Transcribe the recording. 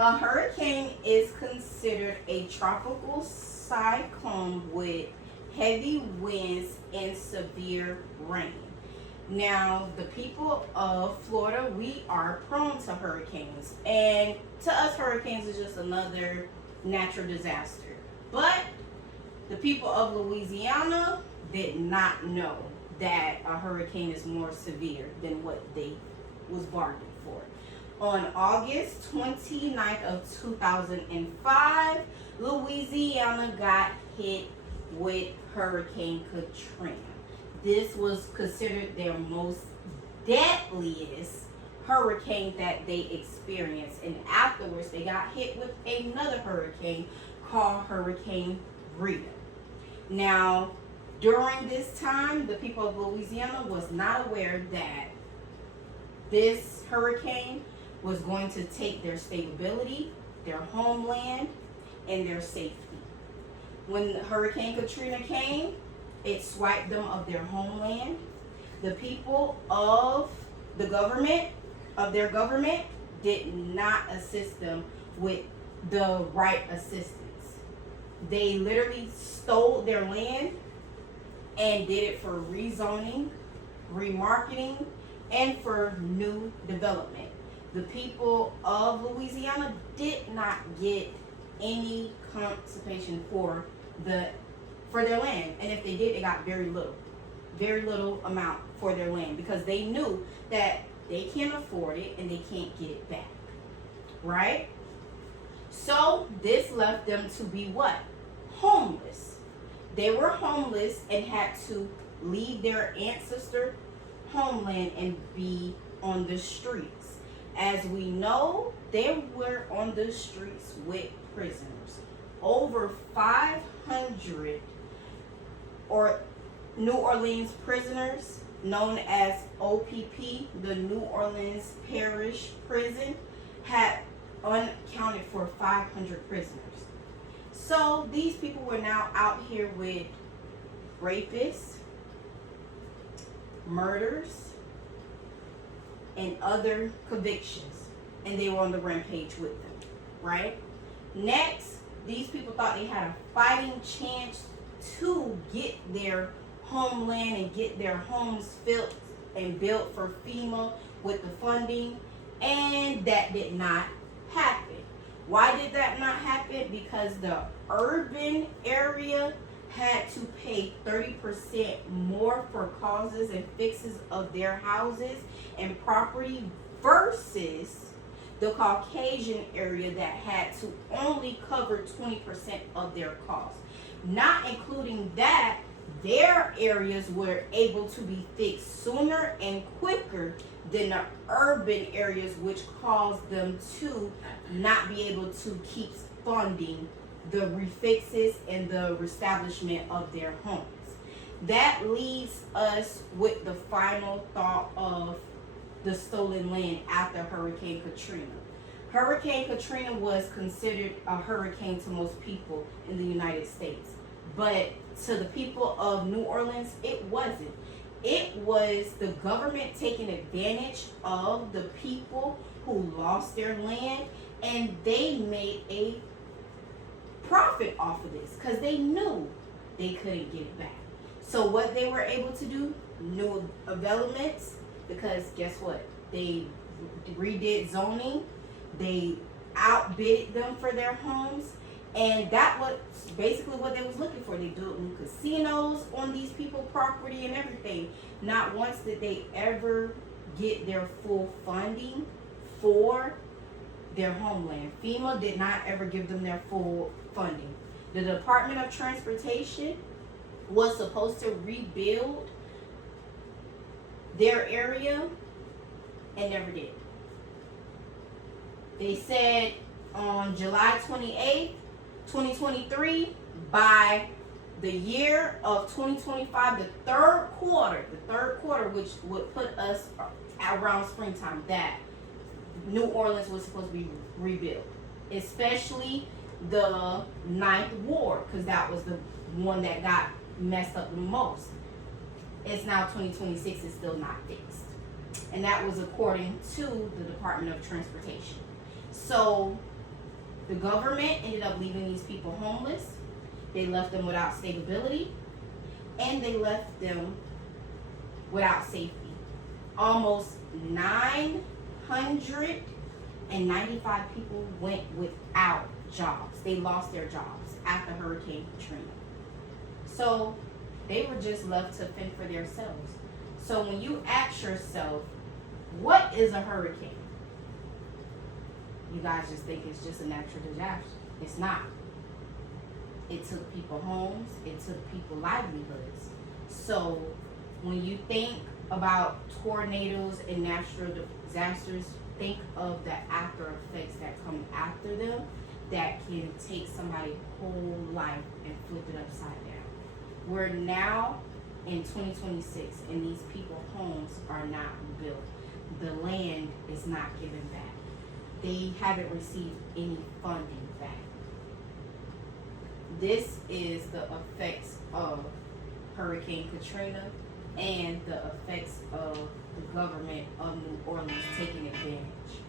A hurricane is considered a tropical cyclone with heavy winds and severe rain. Now, the people of Florida, we are prone to hurricanes. And to us, hurricanes is just another natural disaster. But the people of Louisiana did not know that a hurricane is more severe than what they was bargained for. On August 29th of 2005, Louisiana got hit with Hurricane Katrina. This was considered their most deadliest hurricane that they experienced. And afterwards, they got hit with another hurricane called Hurricane Rita. Now, during this time, the people of Louisiana was not aware that this hurricane was going to take their stability, their homeland, and their safety. When Hurricane Katrina came, it swiped them of their homeland. The people of the government, of their government, did not assist them with the right assistance. They literally stole their land and did it for rezoning, remarketing, and for new development. The people of Louisiana did not get any compensation for their land, and if they did, they got very little amount for their land, because they knew that they can't afford it and they can't get it back, right? So this left them to be what? Homeless. They were homeless and had to leave their ancestor homeland and be on the streets. As we know, they were on the streets with prisoners. Over 500 New Orleans prisoners, known as OPP, the New Orleans Parish Prison, had unaccounted for 500 prisoners. So these people were now out here with rapists, murders, and other convictions, and they were on the rampage with them, right? Next, these people thought they had a fighting chance to get their homeland and get their homes built and built for FEMA with the funding, and that did not happen. Why did that not happen? Because the urban area had to pay 30% more for causes and fixes of their houses and property versus the Caucasian area that had to only cover 20% of their costs. Not including that, their areas were able to be fixed sooner and quicker than the urban areas, which caused them to not be able to keep funding the refixes and the reestablishment of their homes. That leaves us with the final thought of the stolen land after Hurricane Katrina. Hurricane Katrina was considered a hurricane to most people in the United States, but to the people of New Orleans, it wasn't. It was the government taking advantage of the people who lost their land, and they made a profit off of this because they knew they couldn't get it back. So what they were able to do, new developments, because guess what? They redid zoning, they outbid them for their homes, and that was basically what they was looking for. They built new casinos on these people's property and everything. Not once did they ever get their full funding for their homeland. FEMA did not ever give them their full funding. The Department of Transportation was supposed to rebuild their area and never did. They said on July 28th, 2023, by the year of 2025, the third quarter, which would put us around springtime, that New Orleans was supposed to be rebuilt, especially the Ninth Ward, because that was the one that got messed up the most. It's now 2026, it's still not fixed. And that was according to the Department of Transportation. So The government ended up leaving these people homeless. They left them without stability, and they left them without safety. Almost 995 people went without jobs. They lost their jobs after Hurricane Katrina. So they were just left to fend for themselves. So when you ask yourself, what is a hurricane? You guys just think it's just a natural disaster. It's not. It took people homes. It took people livelihoods. So when you think about tornadoes and natural disasters, think of the after effects that come after them that can take somebody's whole life and flip it upside down. We're now in 2026 and these people's homes are not built. The land is not given back. They haven't received any funding back. This is the effects of Hurricane Katrina and the effects of the government of New Orleans taking advantage.